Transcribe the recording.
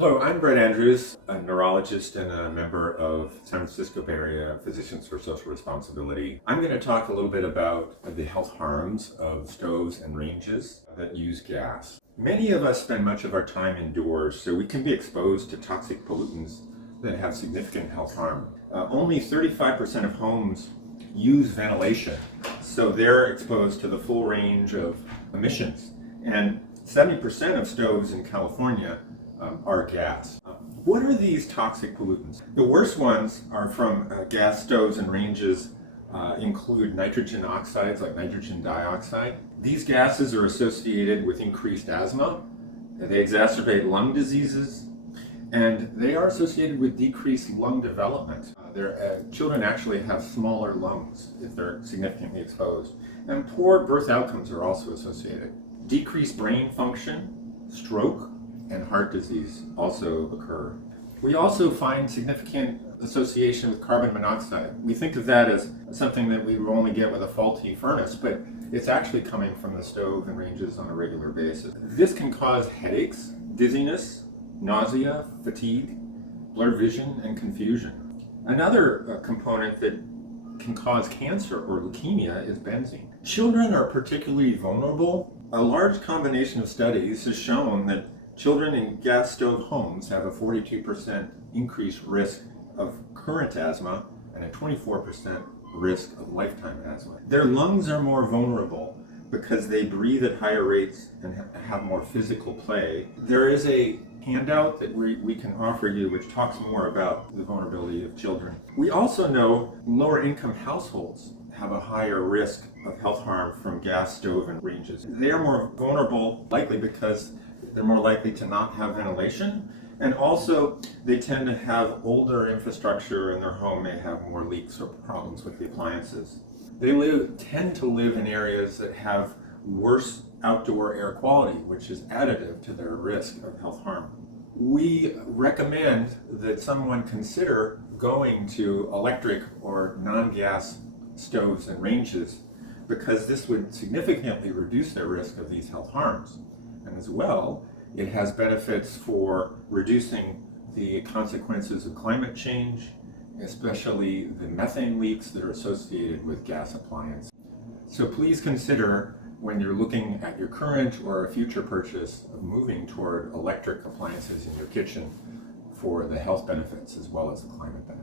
Hello, I'm Bret Andrews, a neurologist and a member of San Francisco Bay Area Physicians for Social Responsibility. I'm going to talk a little bit about the health harms of stoves and ranges that use gas. Many of us spend much of our time indoors, so we can be exposed to toxic pollutants that have significant health harm. Only 35% of homes use ventilation, so they're exposed to the full range of emissions. And 70% of stoves in California are gas. What are these toxic pollutants? The worst ones are from gas stoves and ranges include nitrogen oxides like nitrogen dioxide. These gases are associated with increased asthma. They exacerbate lung diseases, and they are associated with decreased lung development. Children actually have smaller lungs if they're significantly exposed. And poor birth outcomes are also associated. Decreased brain function, stroke, and heart disease also occur. We also find significant association with carbon monoxide. We think of that as something that we would only get with a faulty furnace, but it's actually coming from the stove and ranges on a regular basis. This can cause headaches, dizziness, nausea, fatigue, blurred vision, and confusion. Another component that can cause cancer or leukemia is benzene. Children are particularly vulnerable. A large combination of studies has shown that children in gas stove homes have a 42% increased risk of current asthma and a 24% risk of lifetime asthma. Their lungs are more vulnerable because they breathe at higher rates and have more physical play. There is a handout that we can offer you which talks more about the vulnerability of children. We also know lower income households have a higher risk of health harm from gas stove and ranges. They are more vulnerable, likely because they're more likely to not have ventilation, and also they tend to have older infrastructure in their home, may have more leaks or problems with the appliances. They tend to live in areas that have worse outdoor air quality, which is additive to their risk of health harm. We recommend that someone consider going to electric or non-gas stoves and ranges because this would significantly reduce their risk of these health harms. And as well, it has benefits for reducing the consequences of climate change, especially the methane leaks that are associated with gas appliances. So please consider when you're looking at your current or a future purchase of moving toward electric appliances in your kitchen for the health benefits as well as the climate benefits.